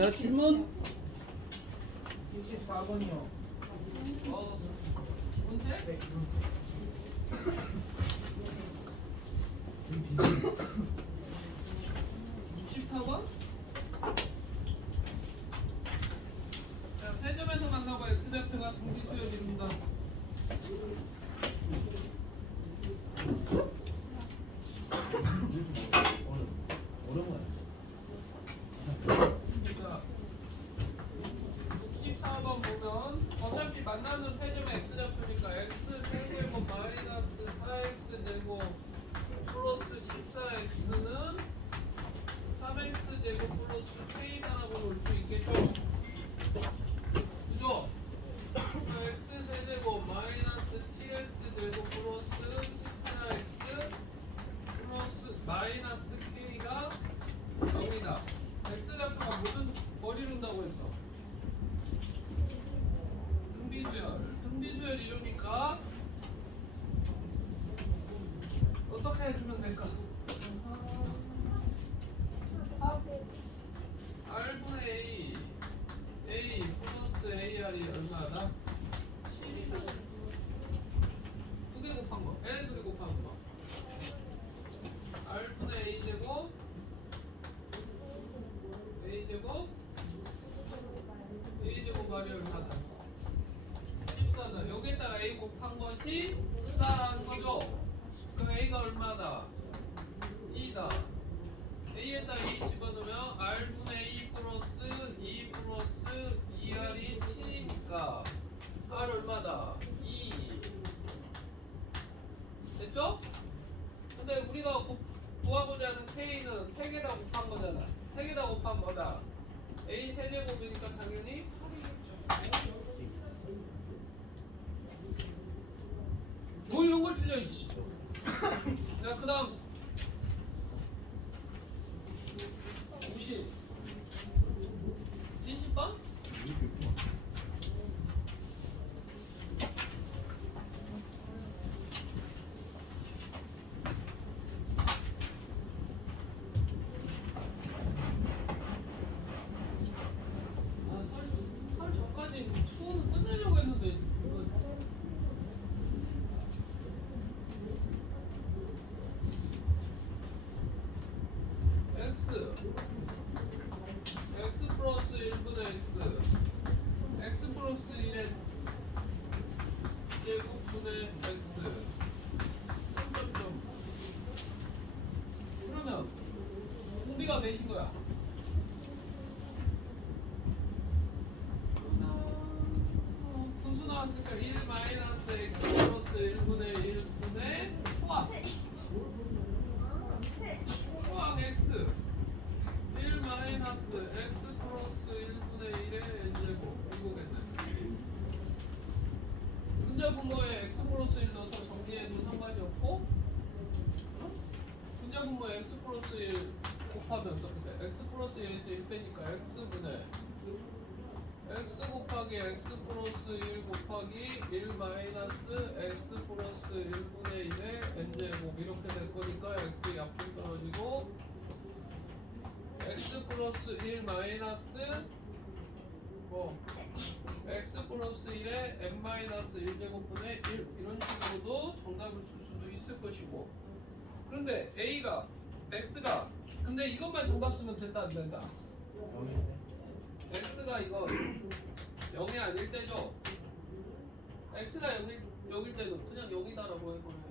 자, 질문. 64번이요. 문제? 네. 64번? 자, 세 점에서 만나고 x좌표가 등비수열 이룬다. 자, 64번 보면 어차피 만나는 세 점의 x좌표니까 x 세제곱 마이너스 4x 제곱 플러스 14x는 3x 제곱 플러스 k라고 볼 수 있겠죠? 그죠? x 세제곱 마이너스 7x 제곱 플러스 14x 플러스 마이너스 k가 0이다. x좌표가 무슨 뭘 이룬다고 했어? 등비수열 이루니까 어떻게 해주면 될까? R분의 A 플러스 AR이 얼마다? 7이다. 두 개 곱한 거, 얘네들이 곱한 거. R분의 A제곱 A제곱 R이 얼마다? 14다. 여기다가 A 곱한 것이 14라는 거죠? 그럼 A가 얼마다? 2다. A에다 2 집어넣으면 R분의 A 플러스 2 플러스 2R이 7이니까 R 얼마다? 2. 됐죠? 근데 우리가 구하고자 하는 K는 3개 다 곱한 거잖아. 3개 다 곱한 거다. A 세제곱이니까 당연히 8이겠죠. 뭐 이런 걸 틀려 있지. 자, 그 다음 50 70번? 설 전까지 수업을 끝내려고 했는데 이거 x 플러스 1분의 x 플러스 1의 제곱분의 x 3점점 그러면 공비가 몇인 거야? 분수 나왔으니까 1 마이너스 x 플러스 1분의 1분의 소각 x 1 마이너스 x 플러스 1분의 1의 n제곱 이거겠네. 분자 분모에 x 플러스 1 넣어서 정리해도 상관이 없고 분자 분모에 x 플러스 1 곱하면 어떻게 돼? x 플러스 1에서 1 빼니까 x분의 x 곱하기 x 플러스 1 곱하기 1 마이너스 x 플러스 1분의 1의 n제곱 이렇게 될 거니까 x 약분 떨어지고 x 플러스 1 마이너스 x 플러스 1에 n 마이너스 1제곱분의 1 이런 식으로도 정답을 쓸 수도 있을 것이고 그런데 A가 X가 근데 이것만 정답 쓰면 된다 안 된다? X가 이거 0이 아닐 때죠? X가 0일 때는 그냥 0이다라고 해버려요.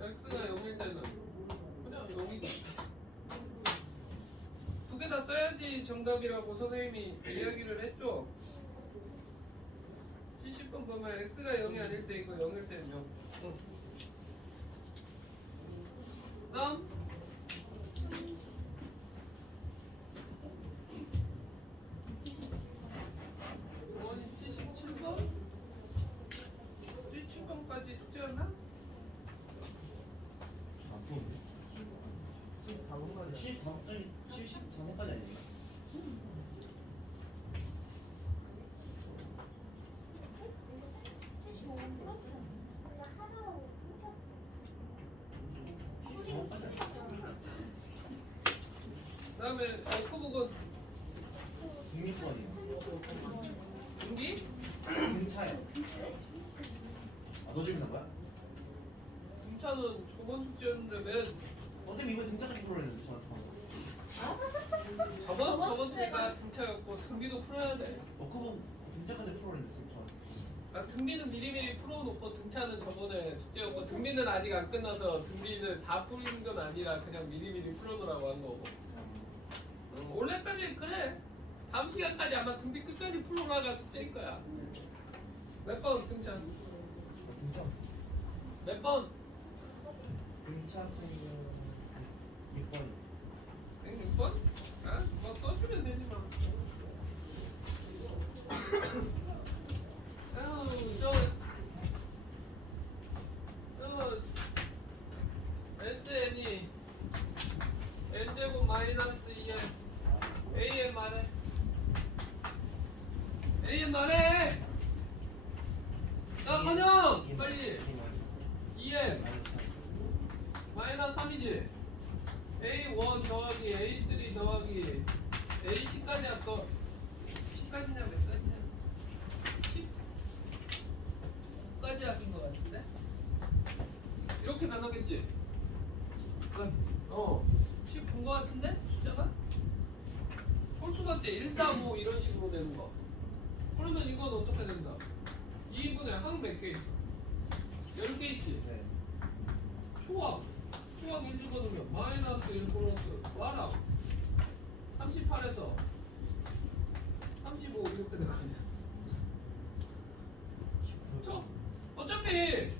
X가 0일 때는 그냥 0이다. 두 개 다 써야지 정답이라고 선생님이 이야기를 했죠? 70번 보면 X가 0이 아닐 때 이거 0일 때는 0. 다음 원이 77번? 77번까지 숙제였나? 74번까지 아니에요? 다음 다음에 워크북은 국민권이요. 등기? 등차요. 너 질문한 거야? 등차는 저번 숙제였는데 왜 쌤 이번 등차까지 풀어냈는데 저한테. 저번 주가 등차였고 등기도 풀어야 돼. 그거 등차까지 풀어냈는데 쌤 저한테. 아, 등비는 미리미리 풀어놓고 등차는 저번에 숙제였고 등비는 아직 안 끝나서 등비는 다 풀린 건 아니라 그냥 미리미리 풀어놓으라고 한 거고. 올해까지 그래. 다음 시간까지 아마 등비 끝까지 풀어놔가 숙제일 거야. 몇 번 등차? 등차. 몇 번? 등차 쌤은 6번이요. 106번? 아? 뭐 써주면 되지 뭐. 아유, SN이 N제곱 마이너스 2N AN 말해. AN 말해! 야, 건영! 빨리! 2N 마이너스 3이지? A1 더하기 A3 더하기 A10까지 할거 10까지냐 몇 까지냐? 10까지 합인 거 같은데? 이렇게 변하겠지? 끝. 10 분 거 같은데? 숫자가? 홀수번째 1, 4, 5 이런 식으로 되는 거. 그러면 이건 어떻게 된다? 2분의 항 몇 개 있어? 10개 있지? 네. 초항 1 집어넣으면 마이너스 1 플러스 와라 38에서 35 이렇게 될 거 아니야. 어차피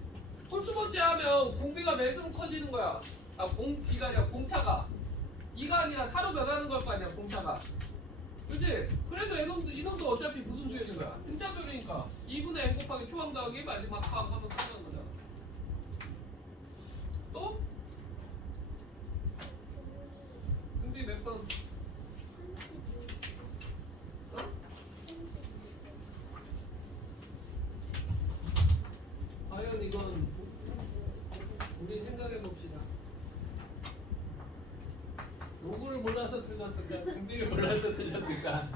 홀수번째 하면 공비가 몇으로 커지는 거야. 아, 공비가 아니라 공차가 2가 아니라 4로 변하는 걸 거 아니야, 공차가. 그치? 그래도 이놈도 어차피 무슨 수였는 거야? 등차수니까 2분의 n 곱하기 초항 더하기 마지막 항 하면 끝나는 거잖아. 또? 등비 몇 번? 어? 과연 이건 우리 생각해 봅시다. 로그를 몰라서 틀렸을까? 등비를 몰라서 틀렸을까?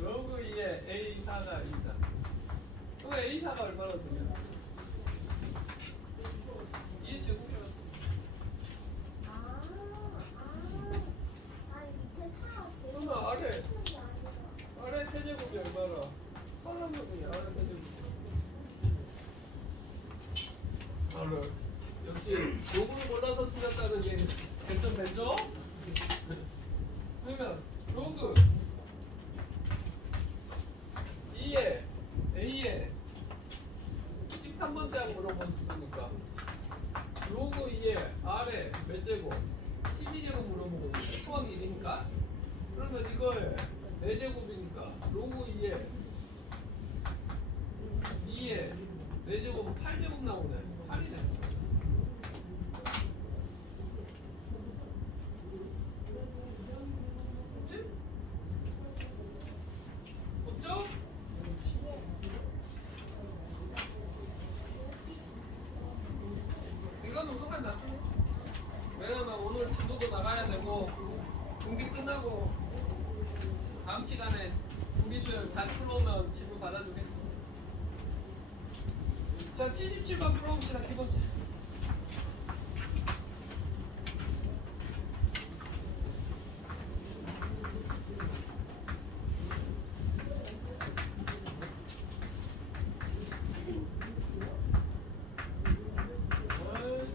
로그 2에 A4가 있다. 그럼 A4가 얼마나 되냐? 2의 제곱이라고. 그러면 아래 세제곱이 얼마나? 하나분이 아래 세제곱. 아래. 역시 로그를 몰라서 틀렸다는 게 결정 되죠? 그러면 로그 2에 A에 13번째 하고 물어봤으니까 로그 2에 R에 몇 제곱? 12제곱 물어보고 있는데 초항 1이니까 그러면 이거에 4제곱이니까 로그 2에 4제곱은 8제곱 나오네. 8이네. 그치? 없죠? 이건 우승한 나중에. 왜냐면 오늘 진도도 나가야 되고 등비 끝나고 다음 시간에 분비수열 다 풀어오면 지도 받아주겠어. 자, 77번 풀어봅시다. 기본체.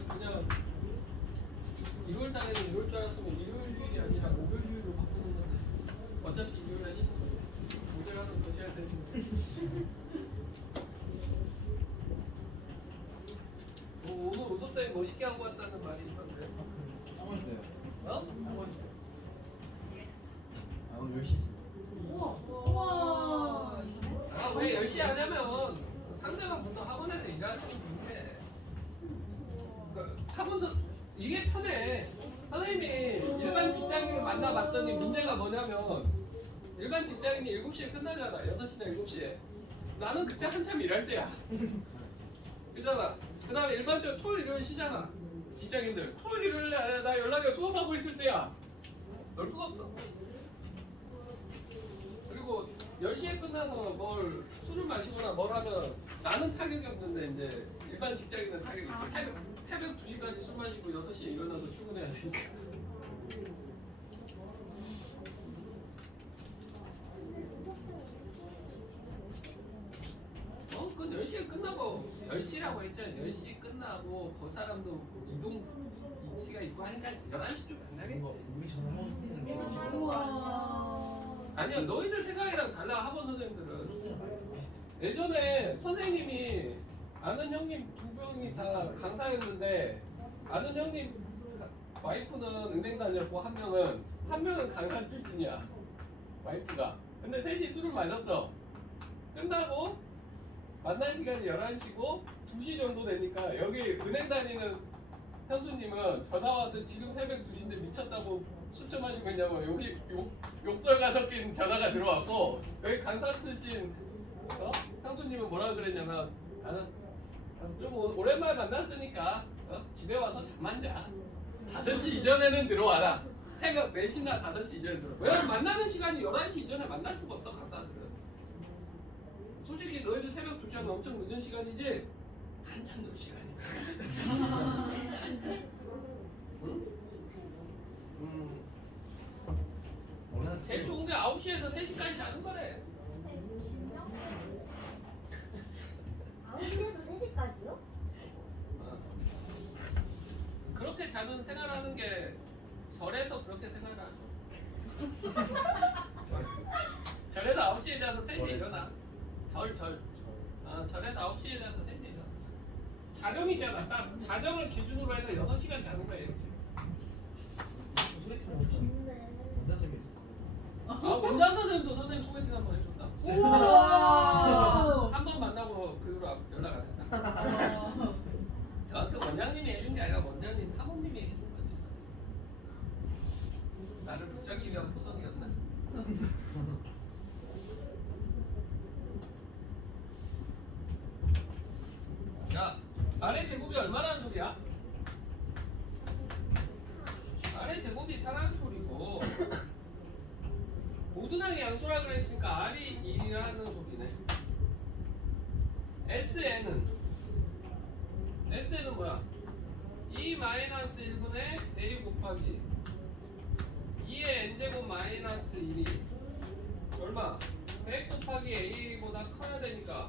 그냥 1월 달에는 이럴 줄 알았으면 일요일 휴일이 아니라 목요일 휴일로 바꾸는 건데 어차피 일요일에 시켜서 조절하는 것이 해야 되는데. 오늘 우섭쌤이 멋있게 한 것 같다는 말이 있던데. 하고 있어요. 어? 하고 있어요. 아 오늘 10시. 우와. 아, 왜 10시 하냐면 상대방 먼저 학원에서 일하시는 분인데 학원서 이게 편해. 선생님이 일반 직장인을 만나봤더니 문제가 뭐냐면 일반 직장인이 7시에 끝나잖아. 6시나 7시에. 나는 그때 한참 일할 때야. 그잖아. 그 다음에 일반적으로 토요일 일요일 쉬잖아. 직장인들 토요일 일요일 나 연락이 수업하고 있을 때야. 넣을 수가 없어. 그리고 10시에 끝나서 뭘 술을 마시거나 뭘 하면 나는 타격이 없는데 이제 일반 직장인은 타격이 있지. 새벽 2시까지 술 마시고 6시에 일어나서 출근해야 되니까. 그건 10시에 끝나고 10시라고 했잖아. 10시 끝나고 그 사람도 이동 위치가 있고 하니까 11시쯤 만나겠지. 뭔가 우리 전공 선생님 우와. 아니야, 너희들 생각이랑 달라. 학원 선생님들은 플러스랑 말이 비슷해. 예전에 선생님이 아는 형님 2명이 다 강사였는데 아는 형님 와이프는 은행 다녔고 한 명은 강사 출신이야, 와이프가. 근데 셋이 술을 마셨어. 끝나고 만난 시간이 11시고 2시 정도 되니까 여기 은행 다니는 현수님은 전화 와서 지금 새벽 2시인데 미쳤다고 술 좀 마시고 있냐고 여기 욕설가 섞인 전화가 들어왔고, 여기 강사 출신 형수님은 뭐라 그랬냐면 나는 좀 오랜만에 만났으니까 집에 와서 잠만 자. 5시 이전에는 들어와라. 새벽 4시나 5시 이전에 들어와. 왜냐면 만나는 시간이 11시 이전에 만날 수가 없어, 강사들은. 솔직히 너희들 새벽 2시 하면 엄청 늦은 시간이지? 한참 늦은 시간이야. 제일 좋은 게 9시에서 3시까지 자는 거래. 9시에서 3시까지요? 그렇게 자는 생활하는 게 절에서 그렇게 생활하죠. 절에서 9시에 자서 3시에 일어나. 절. 절에서 9시에 자서 3시에 일어나. 자정이잖아. 딱 자정을 기준으로 해서 6시간 자는 거야, 이렇게. 소개팅 하고 좋네. 원장쌤이 있었거든. 원장 선생님도 선생님 소개팅 한번 해줬다. 우와. 한 번 만나고 그 후로 연락 안 했다. 저한테 원장님이 해준 게 아니라 원장님 사모님이 해준 거지. 나를 붙잡기 위한 포석이었나? 야, 아래 제곱이 얼마라는 소리야? 아래 제곱이 4라는 소리고 모든항이 양수라 그랬으니까 R이 2라는 소리네. SN은 뭐야? 2-1분의 A 곱하기 2의 n제곱 마이너스 1이 얼마? 100 곱하기 A보다 커야 되니까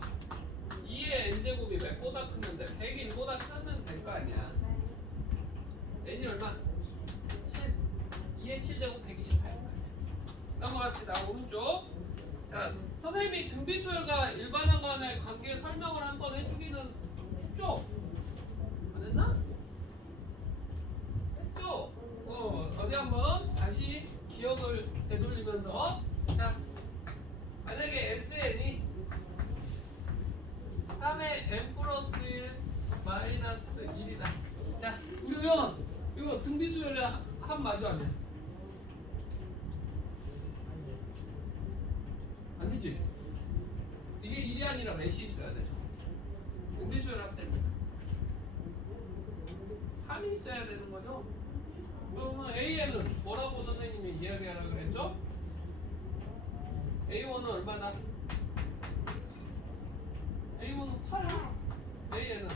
2의 n제곱이 몇보다 크는데 101보다 크면 될 거 아니야. n이 얼마? 7. 2의 7제곱 128. 넘어갑시다. 오른쪽. 자, 선생님이 등비수열과 일반항간의 관계 설명을 한번 해주기는 했죠? 안 했나? 했죠? 어디 한번 다시 기억을 되돌리면서, 자, 만약에 SN이 3의 n 플러스 1 마이너스 1이다. 자, 우리 이거 등비수열의 한 맞아 안 해? 아니지. 이게 1이 아니라 몇이 있어야 돼. 등비수열 할 때는 3이 있어야 되는 거죠. 그러면 AN은 뭐라고 선생님이 이야기하라고 그랬죠? A1은 얼마다? A1은 8. AN은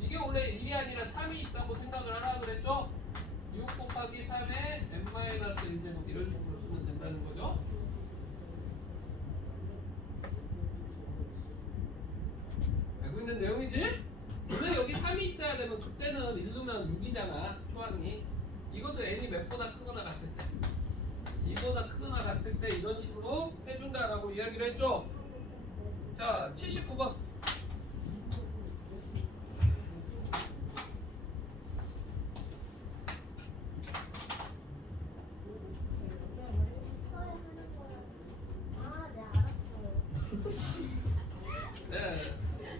이게 원래 1이 아니라 3이 있다고 생각을 하라고 그랬죠? 6 곱하기 3의 n-1제곱 이런 식으로 쓰면 된다는 거죠. 알고 있는 내용이지? 원래 여기 3이 있어야 되면 그때는 1루면 6이잖아, 초항이. 이것을 n이 몇보다 크거나 같을 때, 2보다 크거나 같을 때 이런 식으로 해준다라고 이야기를 했죠. 자, 79번. 써야 하는 거야. 아, 네, 알았어요. 네.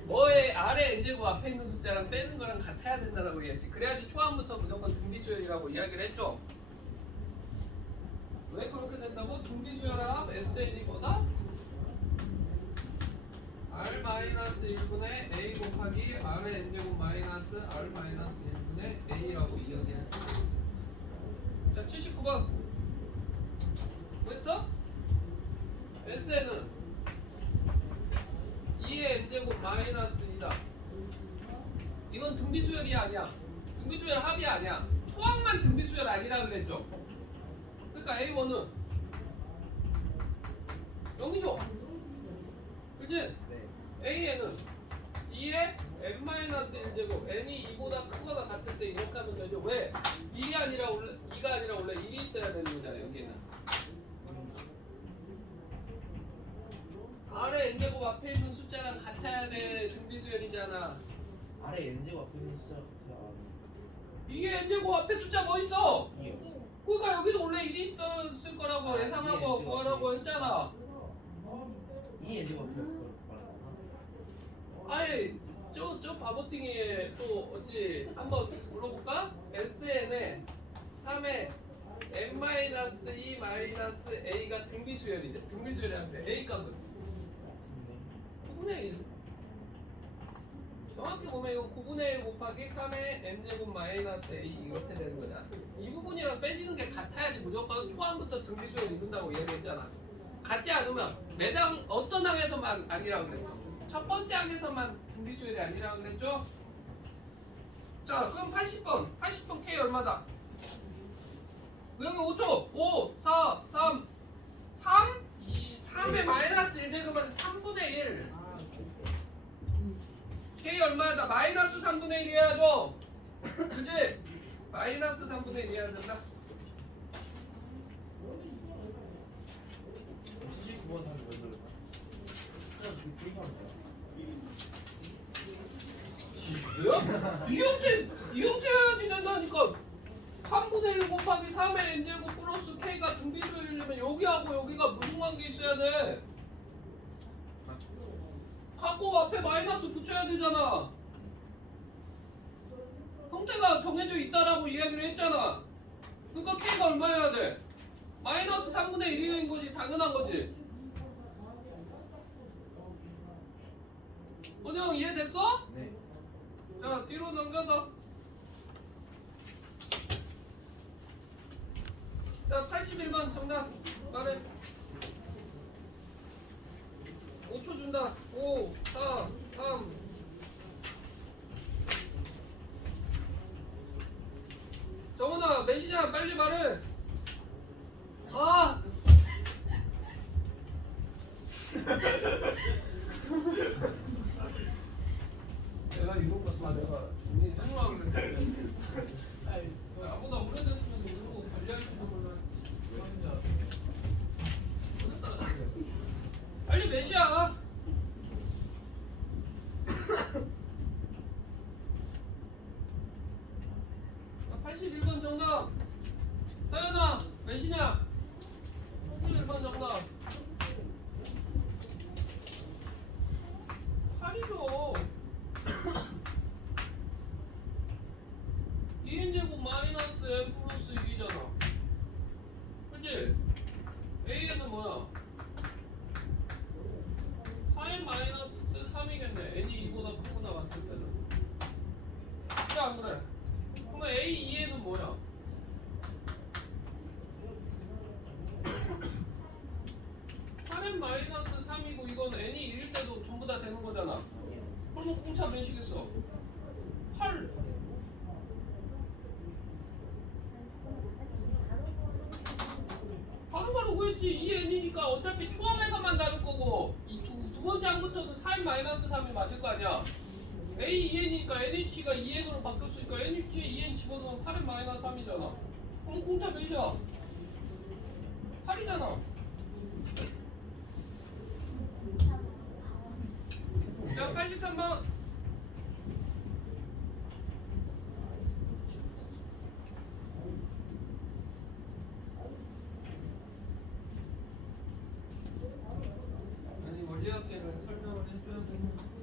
뭐의 아래 n제곱 앞에 있는 숫자랑 빼는 거랑 같아야 된다라고 얘기했지. 그래야지 초항부터 무조건 등비수열이라고 이야기를 했죠. 왜 그렇게 된다고? 등비수열합 SN이보다 R-1분의 A 곱하기 R의 n제곱 마이너스 R-1분의 A라고 이야기했지. 자, 자, 79번. 뭐 했어? S에는 2의 n제곱 마이너스 2다. 이건 등비수열이 아니야. 등비수열 합이 아니야. 초항만 등비수열 아니라 그랬죠. 그러니까 A1은 0이죠. 그치? 네. A에는 2의 n-1제곱 n이 2보다 크거나 같을 때 이렇게 하면 되죠. 왜? 2가 아니라 원래 1이 있어야 되는 거잖아요. 여기는 아래 n제곱 앞에 있는 숫자랑 같아야 돼. 등비수열이잖아. 아래 n제곱 앞에 있는 숫자 같아요. 이게 n제곱 앞에 숫자 뭐 있어? 2요. 그러니까 여기도 원래 1이 있었을 거라고 예상하고 예, 구하라고 했잖아. 2 n제곱 앞에 말하나? 아니 저 바보팅이 또 어찌 한번 불러볼까? SN에 3에 n-2-a가 등비수열인데 등비수열이한테 a 값은 근데 9분의 1. 정확히 보면 이거 9분의 1 곱하기 3의 n제곱 마이너스 a 이렇게 되는 거잖아. 이 부분이랑 빼지는 게 같아야지 무조건 초반부터 등비수열 이룬다고 얘기했잖아. 같지 않으면 매당 어떤 항에서만 아니라고 그랬어. 첫 번째 항에서만 등비수열이 아니라고 그랬죠? 자 그럼 80번 K 얼마다? 여기 5초 5, 4, 3 3의 마이너스 1제곱은 3분의 1 K 얼마다? 마이너스 3분의 1 해야죠. 그치? 마이너스 3분의 1 해야 된다. 79번 하면 왜 그럴까? 그냥 그 게임하는 뭐야? 이형태 해야지 된다니까. 3분의 1 곱하기 3의 n제곱 플러스 k가 등비수열이려면 여기하고 여기가 무슨 관계 있어야 돼? 하고 앞에 마이너스 붙여야 되잖아. 형태가 정해져 있다라고 이야기를 했잖아. 그러니까 k가 얼마여야 돼? 마이너스 3분의 1인 것이 당연한 거지. 은영 이해됐어? 네. 자 뒤로 넘겨서 자 81번 정답 말해. 5초 준다. 5 4 3 정원아 몇이냐 빨리 말해. 아 내가 이런 거 다 내가 정리해주려고 그랬는데 아무나 오래됐으면 모르고 관리할지도 몰라. 빨리 몇이야? 81번 정답. 서연아 몇이냐? 81번 정답. 8이죠. 2n제곱 마이너스 n 플러스 2잖아. 그치? a는 뭐야? 4n 마이너스 3이겠네. n이 2보다 크거나 같을 때는. 그래 안 그래? 그러면 a 2n은 뭐야? 4n 마이너스 3이고 이건 n이 1일 때도 전부 다 되는 거잖아. 그러면 공차 몇이겠어? 8. 바로바로 구했지. 2n이니까 어차피 초항에서만 다를 거고 이 두 번째 항부터는 4n 마이너스 3이 맞을 거 아니야. a 2n이니까 nh가 2n으로 바뀌었으니까 nh에 2n 집어넣으면 8n 마이너스 3이잖아. 그럼 공차 몇이야? 8이잖아. 자 83번. 아니 원리학계를 설명을 해줘야 되는.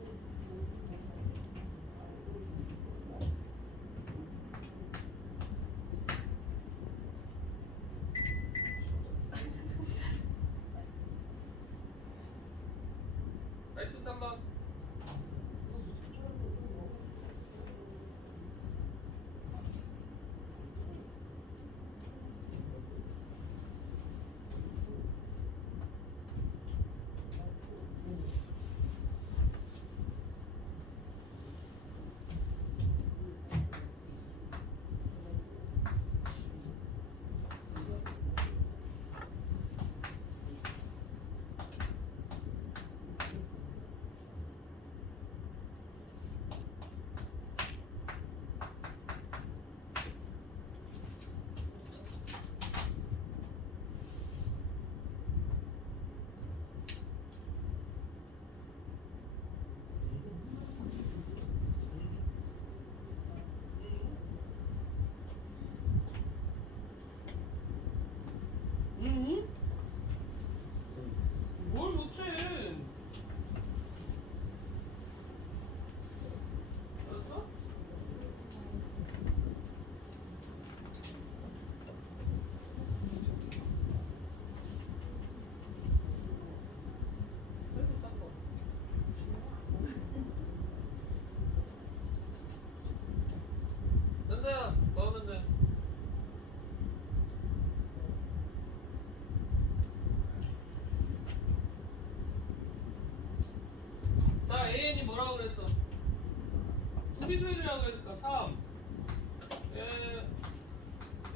수율이라고 했으니까 3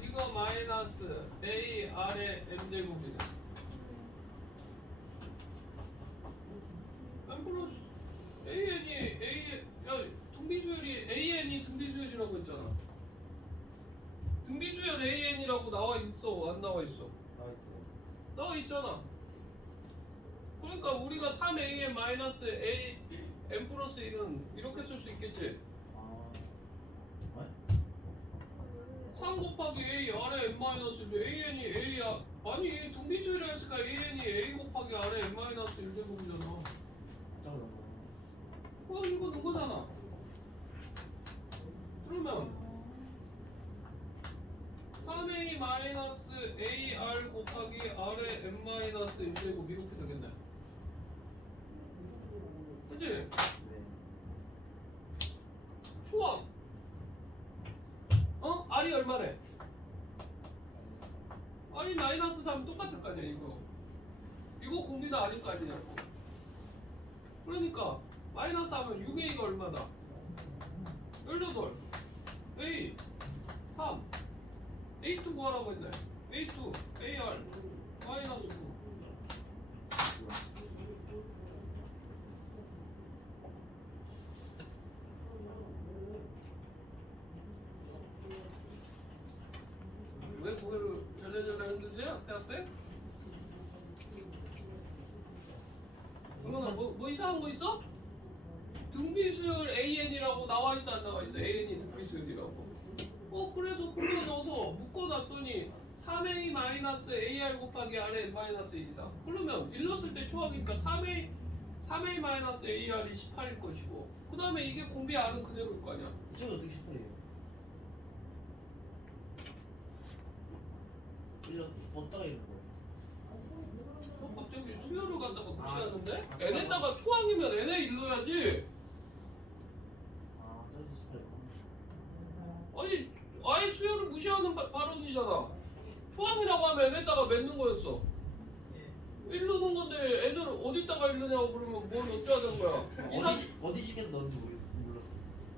이거 마이너스 A 아래 M제곱이네. M 플러스 AN이 야 등비수열이 AN이 등비수열이라고 했잖아. 등비수열 AN이라고 나와 있어 안 나와 있어? 나와 있잖아. 그러니까 우리가 3AN 마이너스 A M 플러스 1은 이렇게 쓸 수 있겠지? 3 곱하기 A 아래 M 마이너스 1 AN이 A 아니 등비수열이 했으니까 AN이 A 곱하기 아래 M 마이너스 1 제곱이잖아. 이거 넣은 거잖아. 그러면 3A 마이너스 AR 곱하기 R의 M 마이너스 1제곱 이렇게 되겠네. 그치? 초항 R이 얼마래? R이 마이너스 3 똑같을 거 아니야 이거. 이거 공비다 아닐까 아니냐고. 그러니까 마이너스 하면 6A가 얼마다? 18 A 3 A2 구하라고 했네. A2 AR 마이너스 9 왜 고개를 절레절레 흔들지? 학생? 그러면 뭐 이상한 거 있어? 등비수열 AN이라고 나와 있어 안 나와 있어? AN이 등비수열이라고. 그래서 그거 넣어서 묶어놨더니 3A 마이너스 AR 곱하기 R의 M 마이너스 1이다. 그러면 1 넣었을 때 초항이니까 3A 마이너스 AR이 18일 것이고 그 다음에 이게 공비 R은 그대로일 거 아니야. 이거 어떻게 18이에요? 1년 걷다가 이런 거. 갑자기 수열을 갖다가 무시하는데? N에다가 초항이면 N에 일러야지. 저기서 18이에요. 아니 아예 수열을 무시하는 발언이잖아. 초항이라고 하면 N에다가 맺는 거였어. 일르는 건데 N을 어디다가 일르냐고 그러면 뭘 어쩌야 되는 거야? 어디 시계도 넣은지 몰랐어.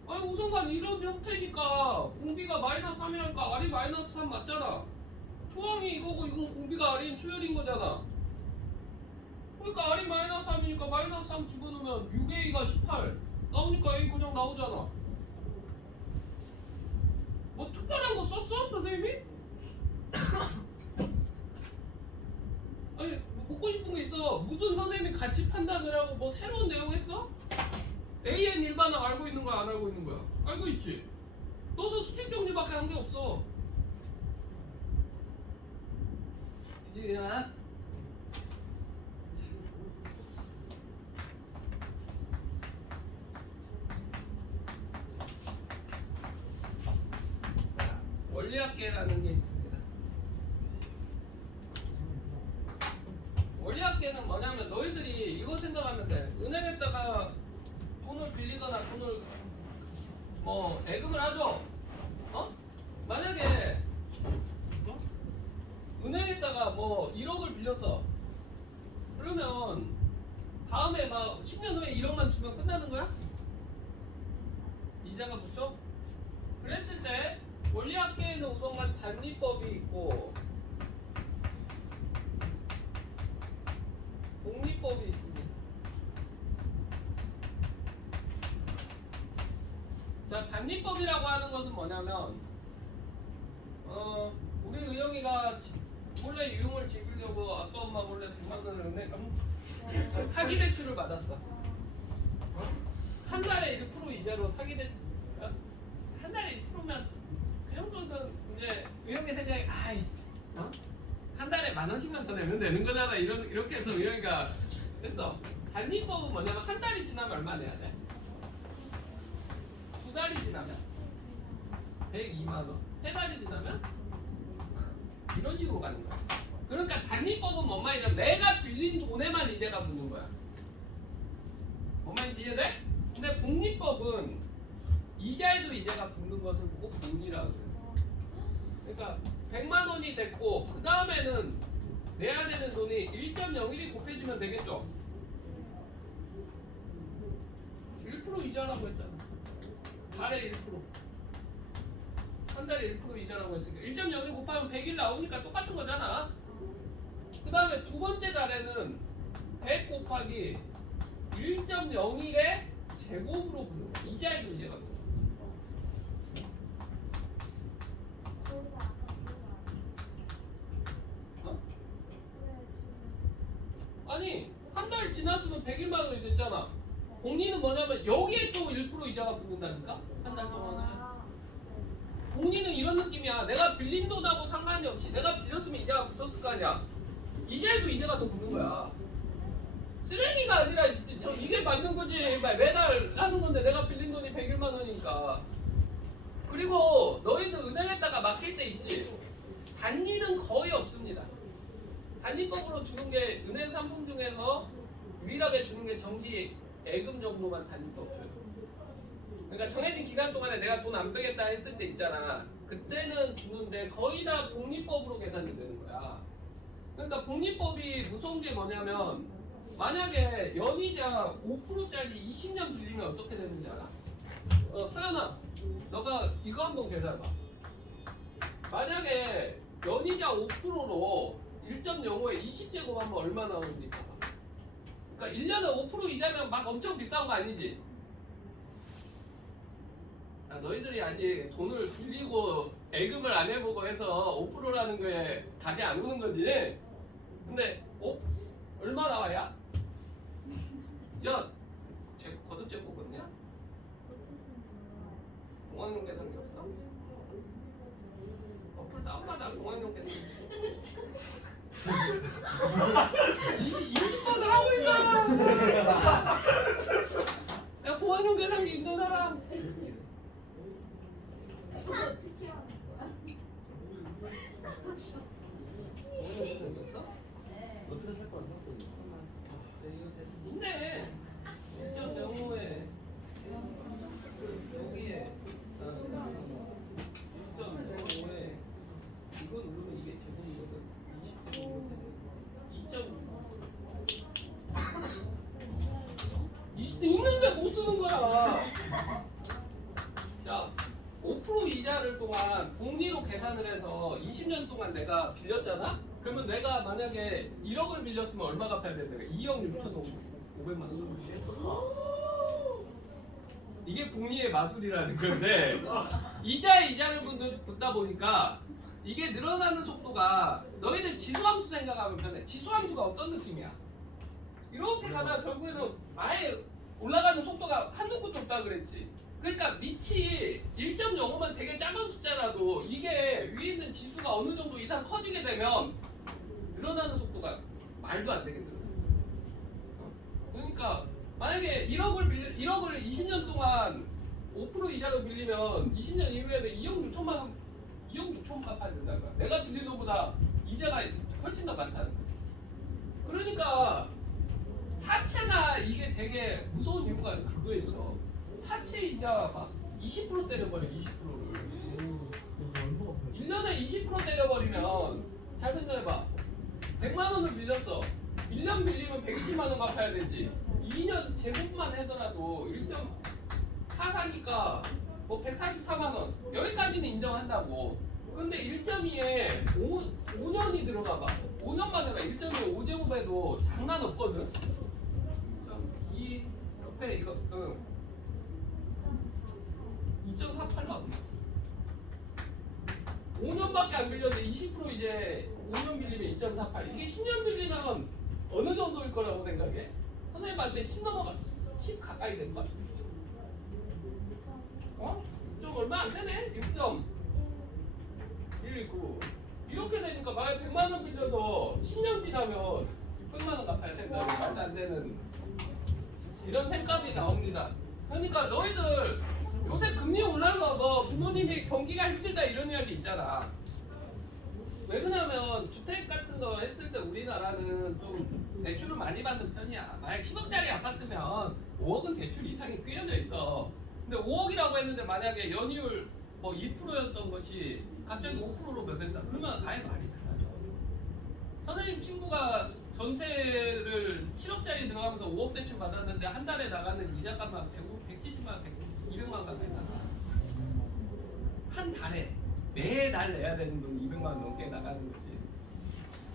아니 우선간 이런 형태니까 공비가 마이너스 3이라니까 R이 마이너스 3 맞잖아. 초항이 이거고 이건 공비가 R인 수열인 거잖아. 그러니까 R이 마이너스 3이니까 마이너스 3 집어넣으면 6A가 18 나오니까 A 그냥 나오잖아. 뭐 특별한 거 썼어? 선생님이? 아니 묻고 싶은 게 있어. 무슨 선생님이 가치 판단을 하고 뭐 새로운 내용 했어? AN 일반항 알고 있는 거야 안 알고 있는 거야? 알고 있지? 너서 수직 정리밖에 한 게 없어. 이제야 원리학계라는 게 있습니다. 원리학계는 뭐냐면 너희들이 이거 생각하면 돼. 은행에다가 돈을 빌리거나 돈을 뭐 예금을 하죠. 만약에 은행에다가 뭐 1억을 빌렸어. 그러면 다음에 막 10년 후에 1억만 주면 끝나는 거야? 이자가 붙죠? 그랬을 때 원리학계에는 우선간 단리법이 있고 복리법이 있습니다. 자, 단리법이라고 하는 것은 뭐냐면 우리 의영이가 몰래 유흥을 즐기려고 아빠 엄마 몰래 100만 원을 은행 사기 대출을 받았어. 한 달에 1% 이자로 사기 대출 한 달에 1%면 그 정도는 이제 의영이 생각에 한 달에 10,000원씩만 더 내면 되는 거잖아. 이렇게 해서 의영이가 했어. 단리법은 뭐냐면 한 달이 지나면 얼마 내야 돼? 2달이 지나면 102만 원. 3달이 지나면 이런 식으로 가는 거야. 그러니까 단리법은 뭔 말이냐면 내가 빌린 돈에만 이자가 붙는 거야. 뭔 말인지 이해돼? 근데 복리법은 이자에도 이자가 붙는 것을 보고 복리라고 해요. 그러니까 100만 원이 됐고 그 다음에는 내야 되는 돈이 1.01이 곱해지면 되겠죠. 1% 이자라고 했잖아. 달에 1%. 한 달에 1% 이자라고 했으니까 1.01 곱하면 100일 나오니까 똑같은 거잖아. 그 다음에 두 번째 달에는 100 곱하기 1.01의 제곱으로 부르는 거야. 이자에도 이제가 돼. 거기가 아까 그거 어? 아니야? 왜 지금? 아니 한 달 지났으면 101만 원이 됐잖아. 공리는 뭐냐면 여기에 또 1% 이자가 붙는다니까 한 달 동안에. 아, 네. 공리는 이런 느낌이야. 내가 빌린 돈하고 상관이 없이 내가 빌렸으면 이자가 붙었을 거 아니야. 이자에도 이자가 더 붙는 거야. 쓰레기가 아니라 저 이게 맞는 거지. 매달 하는 건데 내가 빌린 돈이 101만 원이니까. 그리고 너희들 은행에다가 맡길 때 있지. 단리는 거의 없습니다. 단리법으로 주는 게 은행 상품 중에서 유일하게 주는 게 정기 예금 정도만 단리법 줘요. 그러니까 정해진 기간 동안에 내가 돈 안 빼겠다 했을 때 있잖아. 그때는 주는데 거의 다 복리법으로 계산이 되는 거야. 그러니까 복리법이 무서운 게 뭐냐면 만약에 연이자 5%짜리 20년 빌리면 어떻게 되는지 알아? 서연아, 너가 이거 한번 계산해봐. 만약에 연이자 5%로 1.05에 20제곱 하면 얼마 나오는지 봐봐. 그러니까 1년에 5% 이자면 막 엄청 비싼 거 아니지? 너희들이 아직 돈을 빌리고 예금을 안 해보고 해서 5%라는 거에 답이 안 오는 거지. 근데 얼마 나와야? 야, 거듭제 뽑았냐? 공학용 계산기 없어? 어플 다운받아 공학용 계산기. 20번을 하고 있잖아. 야, 공학용 계산기 있는 사람. 어떻게 하는 거야? 어떻게 살 거 안 샀어? 있네. 1.05에 여기에 1.05에 이거 누르면 이게 제곱이거든. 20 있는데 못 쓰는 거야. 자, 5% 이자를 동안 복리로 계산을 해서 20년 동안 내가 빌렸잖아? 그러면 내가 만약에 1억을 빌렸으면 얼마 갚아야 돼? 내가 2억 6,500만 원. 이게 복리의 마술이라는 건데 이자에 이자를 붙다 보니까 이게 늘어나는 속도가 너희들 지수함수 생각하면 편해. 지수함수가 어떤 느낌이야? 이렇게 가다가 결국에는 아예 올라가는 속도가 한도 끝도 없다 그랬지. 그러니까 밑이 1.05만 되게 작은 숫자라도 이게 위에 있는 지수가 어느 정도 이상 커지게 되면 늘어나는 속도가 말도 안 되게 늘어나. 그러니까 만약에 1억을 20년 동안 5% 이자로 빌리면 20년 이후에는 2억 6천만 원, 2억 6천 갚아야 된다는 거야. 내가 빌린 돈보다 이자가 훨씬 더 많다는 거야. 그러니까 사채나 이게 되게 무서운 이유가 그거에 있어. 사채 이자 막 20% 때려버려. 20%를 1년에 20% 때려버리면 잘 생각해봐. 100만 원을 빌렸어. 1년 빌리면 120만 원 갚아야 되지. 2년 제곱만 하더라도 1.44니까 뭐 144만 원. 여기까지는 인정한다고. 근데 1.2에 5년이 들어가 봐. 5년만 해봐. 1.2에 5제곱에도 장난 없거든. 2 옆에 이거 2.48 나온다. 5년밖에 안 빌렸는데 20% 이제 5년 빌리면 2.48. 이게 10년 빌리면 어느 정도일 거라고 생각해? 선생님한테 10 넘어가 10 가까이 된 거. 어? 6점 얼마 안 되네? 6.19. 이렇게 되니까 만약 100만 원 빌려서 10년 지나면 600만 원 갚아야 생각이 말도 안 되는 이런 생각이 나옵니다. 그러니까 너희들 요새 금리 올라서 뭐 부모님이 경기가 힘들다 이런 이야기 있잖아. 왜 그러냐면 주택 같은 거 했을 때 우리나라는 좀 대출을 많이 받는 편이야. 만약 10억짜리 아파트면 5억은 대출 이상이 끼어져 있어. 근데 5억이라고 했는데 만약에 연이율 뭐 2%였던 것이 갑자기 5%로 변된다. 그러면 아예 말이 달라져. 선생님 친구가 전세를 7억짜리 들어가면서 5억 대출 받았는데 한 달에 나가는 이자값만 170만 원, 200만 원 가까이 나가. 한 달에 매달 내야 되는 돈이 200만 원 넘게 나가는 거지.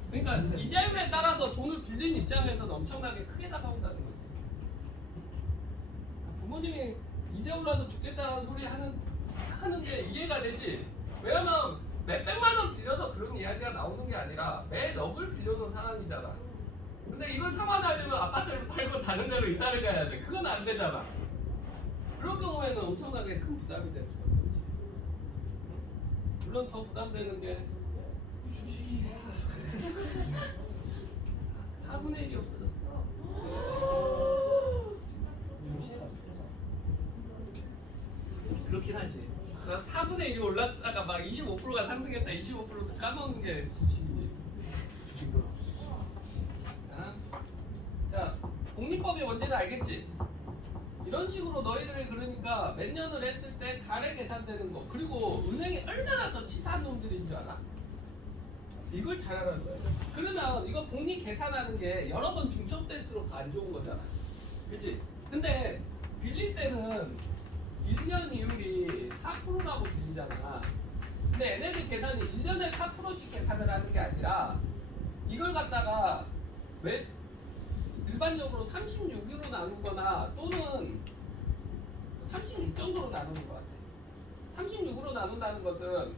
그러니까 이자율에 따라서 돈을 빌린 입장에서는 엄청나게 크게 다가온다는 거지. 부모님이 이제 올라서 죽겠다는 소리 하는 게 이해가 되지. 왜냐면 몇백만 원 빌려서 그런 이야기가 나오는 게 아니라 매 넉을 빌려놓은 상황이잖아. 근데 이걸 상환하려면 아파트를 팔고 다른 데로 이사를 가야 돼. 그건 안 되잖아. 그런 경우에는 엄청나게 큰 부담이 될 수밖에 없지. 물론 더 부담되는 게 주식이야. 4분의 1이 없어졌어. 그렇긴 하지. 4분의 1이 올랐다가 막 25%가 상승했다. 25%도 까먹는 게 주식이지. 자, 공리법이 뭔지는 알겠지? 이런 식으로 너희들이 그러니까 몇 년을 했을 때 달에 계산되는 거, 그리고 은행이 얼마나 더 치사한 놈들인 줄 알아? 이걸 잘 알아야 돼. 그러면 이거 복리 계산하는 게 여러 번 중첩될수록 더 안 좋은 거잖아. 그치? 근데 빌릴 때는 1년 이율이 4%라고 빌리잖아. 근데 얘네들 계산이 1년에 4%씩 계산을 하는 게 아니라 이걸 갖다가 왜 일반적으로 36으로 나누거나 또는 36 정도로 나누는 것 같아. 36으로 나눈다는 것은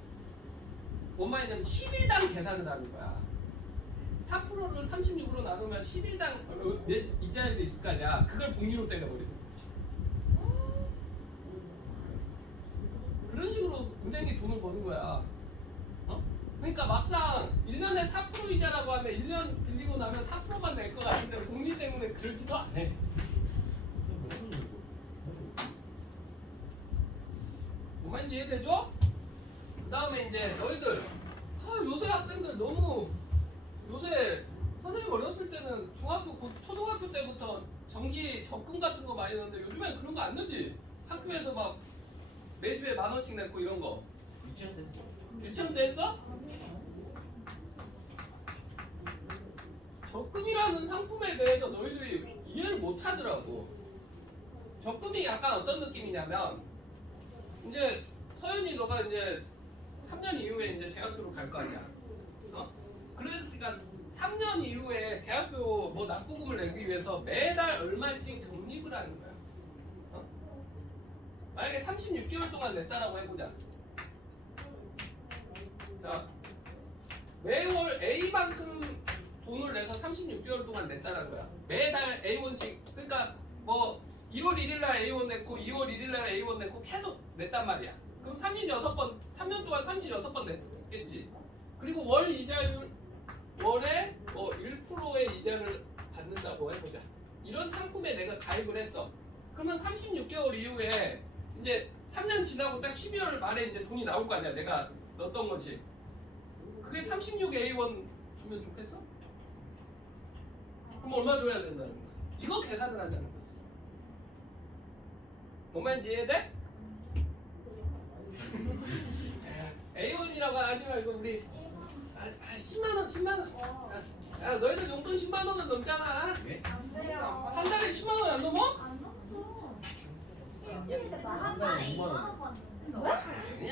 뭔 말이냐면 10일당 계산을 하는 거야. 4%를 36으로 나누면 10일당 몇 이자율이 있을 거 아니야. 그걸 복리로 때려버리는 거지. 그런 식으로 은행이 돈을 버는 거야. 어? 그러니까 막상 1년에 4% 이자라고 하면 1년 빌리고 나면 4%만 낼 것 같은데 복리 때문에 그러지도 않아. 뭔 말인지 이해되죠? 그 다음에 이제 너희들 요새 학생들 너무 요새 선생님 어렸을 때는 중학교, 초등학교 때부터 정기 적금 같은 거 많이 넣는데 요즘엔 그런 거 안 넣지? 학교에서 막 매주에 10,000원씩 냈고 이런 거. 유치원 때 했어? 적금이라는 상품에 대해서 너희들이 이해를 못 하더라고. 적금이 약간 어떤 느낌이냐면 이제 서윤이 너가 이제 3년 이후에 이제 대학교로 갈 거 아니야. 그러니까 3년 이후에 대학교 뭐 납부금을 내기 위해서 매달 얼마씩 적립을 하는 거야. 만약에 36개월 동안 냈다라고 해보자. 자, 매월 A만큼 돈을 내서 36개월 동안 냈다는 거야. 매달 A1씩. 그러니까 뭐 1월 1일날 A1 냈고 2월 1일날 A1 냈고 계속 냈단 말이야. 그럼 36번, 3년 동안 36번 냈겠지. 그리고 월 이자율 월에 1%의 이자를 받는다고 해보자. 이런 상품에 내가 가입을 했어. 그러면 36개월 이후에 이제 3년 지나고 딱 12월 말에 이제 돈이 나올 거 아니야. 내가 넣었던 것이. 그게 36A1 주면 좋겠어? 그럼 얼마 줘야 된다는 거야? 이거 계산을 하자는 거야. 뭔 말인지 이해돼? A1이라고 하지 말고 우리 10만원 10만원. 야 너희들 용돈 10만원은 넘잖아. 안 돼요. 한 달에 10만원 안 넘어? 안 넘죠. 일주일에 한 달에 2만 원 받는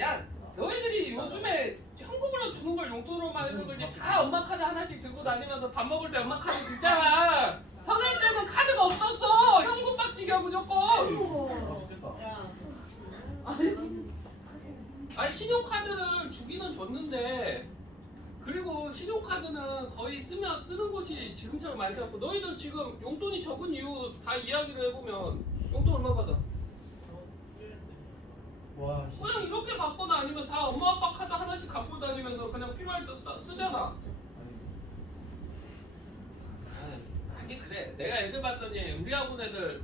야 너희들이 요즘에 현금으로 주는 걸 용돈으로 많이 거지. 다 엄마 카드 하나씩 들고 다니면서 밥 먹을 때 엄마 카드 듣잖아. 선생님 때는 카드가 없었어. 현금 박치기야 무조건. 아니 신용카드를 주기는 줬는데 그리고 신용카드는 거의 쓰는 곳이 지금처럼 많지 않고 너희들 지금 용돈이 적은 이유 다 이야기를 해보면 용돈 얼마 받아? 와, 그냥 이렇게 받거나 아니면 다 엄마 아빠 카드 하나씩 갖고 다니면서 그냥 필요할 때 쓰잖아. 아니 그래. 내가 애들 봤더니 우리 학원 애들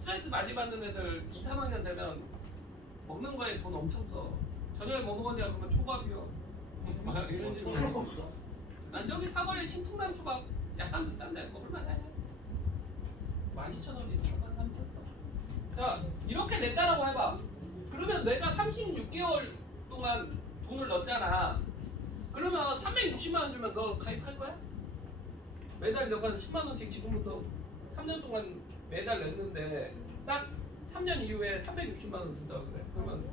스트레스 많이 받는 애들 2, 3학년 되면 먹는 거에 돈 엄청 써. 저녁에 뭐 먹었냐 그러면 초밥이요. 막 이런 식으로. 난 저기 사거리 신축난 초밥 약간 비싼데 먹을만해. 12,000원이 초밥 3,000원. 자 이렇게 냈다라고 해봐. 그러면 내가 36개월 동안 돈을 넣었잖아. 그러면 360만 원 주면 너 가입할 거야? 매달 너가 10만 원씩 지금부터 3년 동안 매달 냈는데 딱 3년 이후에 360만 원 준다고 그래. 그러면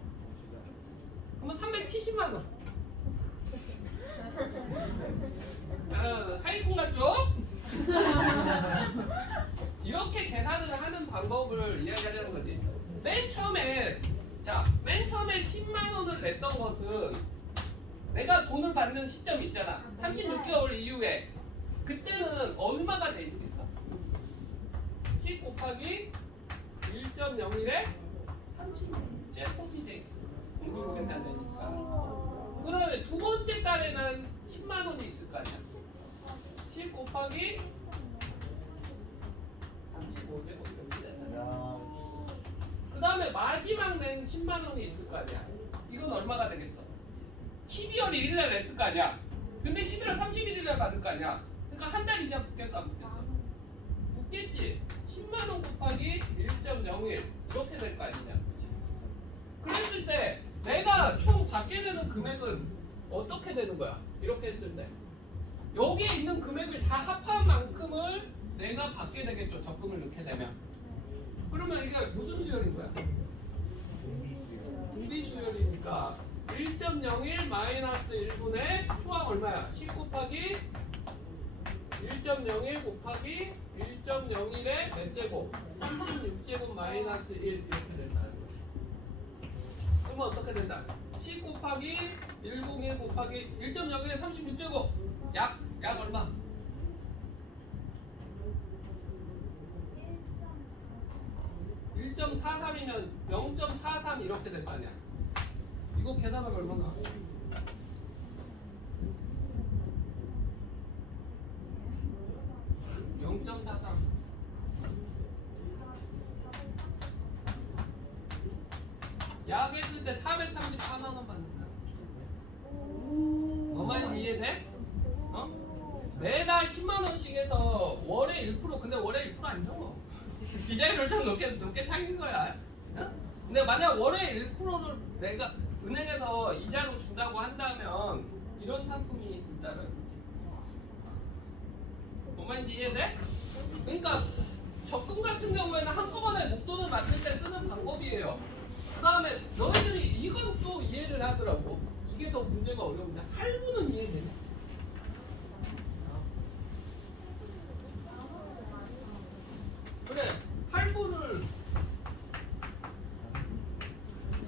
470만 원. 사기꾼 같죠? 이렇게 계산을 하는 방법을 이야기하자는 거지. 맨 처음에 10만 원을 냈던 것은 내가 돈을 받는 시점이 있잖아. 36개월 이후에 그때는 얼마가 돼 있겠어? 10 곱하기 1.01에 30째 폼이 돼 있어. 공급 계산되니까. 그다음에 두 번째 달에는 10만 원이 있을 거 아니야. 10 곱하기 35개 그 다음에 마지막 낸 10만 원이 있을 거 아니야. 이건 얼마가 되겠어? 12월 1일 날 냈을 거 아니야. 근데 11월 31일 날 받을 거 아니야. 그러니까 한 달 이자 붙겠어 안 붙겠어? 붙겠지. 10만 원 곱하기 1.01 이렇게 될 거 아니냐. 그랬을 때 내가 총 받게 되는 금액은 어떻게 되는 거야? 이렇게 했을 때 여기에 있는 금액을 다 합한 만큼을 내가 받게 되겠죠. 적금을 넣게 되면. 그러면 이게 무슨 수열인 거야? 분비 수열이니까 1.01 마이너스 1분의 초항 얼마야? 10 곱하기 1.01 곱하기 1.01의 몇 제곱? 36제곱 마이너스 1 이렇게 된다는 거야. 그러면 어떻게 된다? 10 곱하기 101 곱하기 1.01의 36제곱 약 얼마? 1.43이면 0.43 이렇게 될 거 아니야. 이거 계산하면 얼마나? 약 했을 때 434만 원 받는다. 너만 이해돼? 어? 매달 10만 원씩 해서 월에 1% 근데 월에 1% 안 줘. 기자료를 좀 높게 차긴 거야. 어? 근데 만약 월에 1%를 내가 은행에서 이자로 준다고 한다면 이런 상품이 있다는 거지. 뭔 말인지 이해돼? 그러니까 적금 같은 경우에는 한꺼번에 목돈을 만들 때 쓰는 방법이에요. 그 다음에 너희들이 이건 또 이해를 하더라고. 이게 더 문제가 어려운데 할부는 이해되네. 그래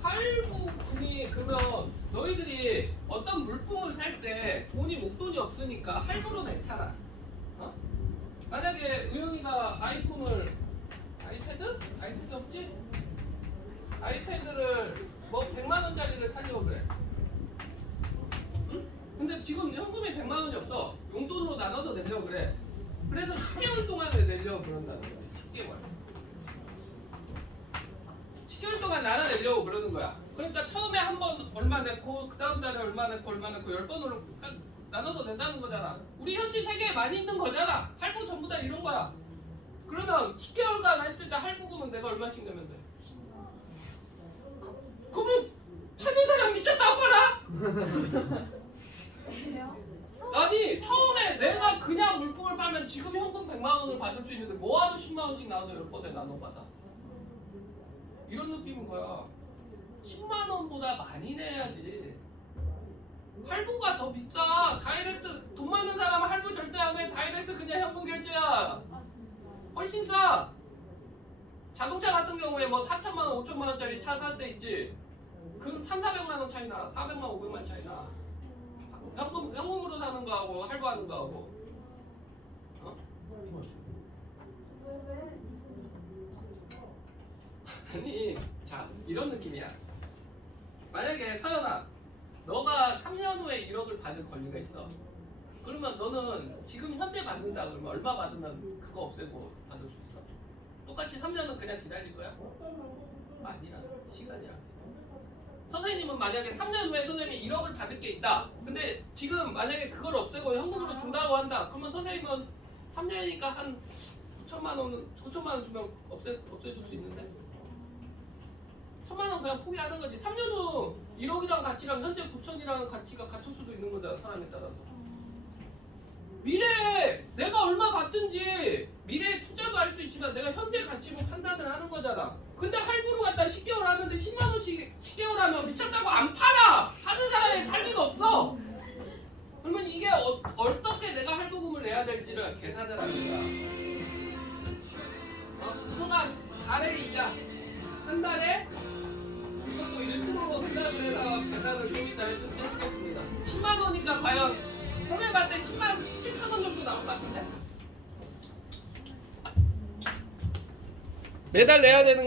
할부금이 그러면 너희들이 어떤 물품을 살 때 돈이 목돈이 없으니까 할부로 내차라. 어? 만약에 우영이가 아이패드 없지? 아이패드를 뭐 100만 원짜리를 사려고 그래. 응? 근데 지금 현금이 100만 원이 없어. 용돈으로 나눠서 내려고 그래. 그래서 10개월 동안에 내려고 그런다는 거야. 10개월 동안 나눠내려고 그러는 거야. 그러니까 처음에 한 번 얼마 냈고 그 다음 달에 얼마 냈고 10번으로 나눠서 낸다는 거잖아. 우리 현실 세계에 많이 있는 거잖아. 할부 전부 다 이런 거야. 그러면 10개월간 했을 때 할부금은 내가 얼마씩 내면 돼? 그러면 파는 사람 미쳤다 아파라? 아니 처음에 내가 그냥 물품을 팔면 지금 현금 100만 원을 받을 수 있는데 뭐하러 10만 원씩 나눠서 10번에 나눠 받아? 이런 느낌인 거야. 10만 원보다 많이 내야지. 할부가 더 비싸. 다이렉트 돈 많은 사람은 할부 절대 안 해. 다이렉트 그냥 현금 결제야. 훨씬 싸. 자동차 같은 경우에 뭐 4천만 원, 5천만 원짜리 차 살 때 있지. 그 3,400만 원 차이 나. 400만, 500만 차이 나. 현금으로 사는 거하고 할부하는 거하고. 어? 아니, 자, 이런 느낌이야. 만약에 서연아, 너가 3년 후에 1억을 받을 권리가 있어. 그러면 너는 지금 현재 받는다 그러면 얼마 받으면 그거 없애고 받을 수 있어? 똑같이 3년은 그냥 기다릴 거야? 아니라, 시간이라. 선생님은 만약에 3년 후에 선생님이 1억을 받을 게 있다. 근데 지금 만약에 그걸 없애고 현금으로 준다고 한다. 그러면 선생님은 3년이니까 한 9천만 원 주면 없애줄 수 있는데? 1,000만 원 그냥 포기하는 거지. 3년 후 1억이랑 가치랑 현재 9천이랑 가치가 같을 수도 있는 거잖아. 사람에 따라서. 미래에 내가 얼마 받든지 미래에 투자도 할 수 있지만 내가 현재 가치로 판단을 하는 거잖아. 근데 할부로 갖다 10개월 하는데 10만 원씩 10개월 하면 미쳤다고 안 팔아. 하는 계산을 좀 이따 해주겠습니다. 10만 원이니까 과연 선생님 봤을 때 10만 7천 원 정도 나올 것 같은데? 매달 내야 되는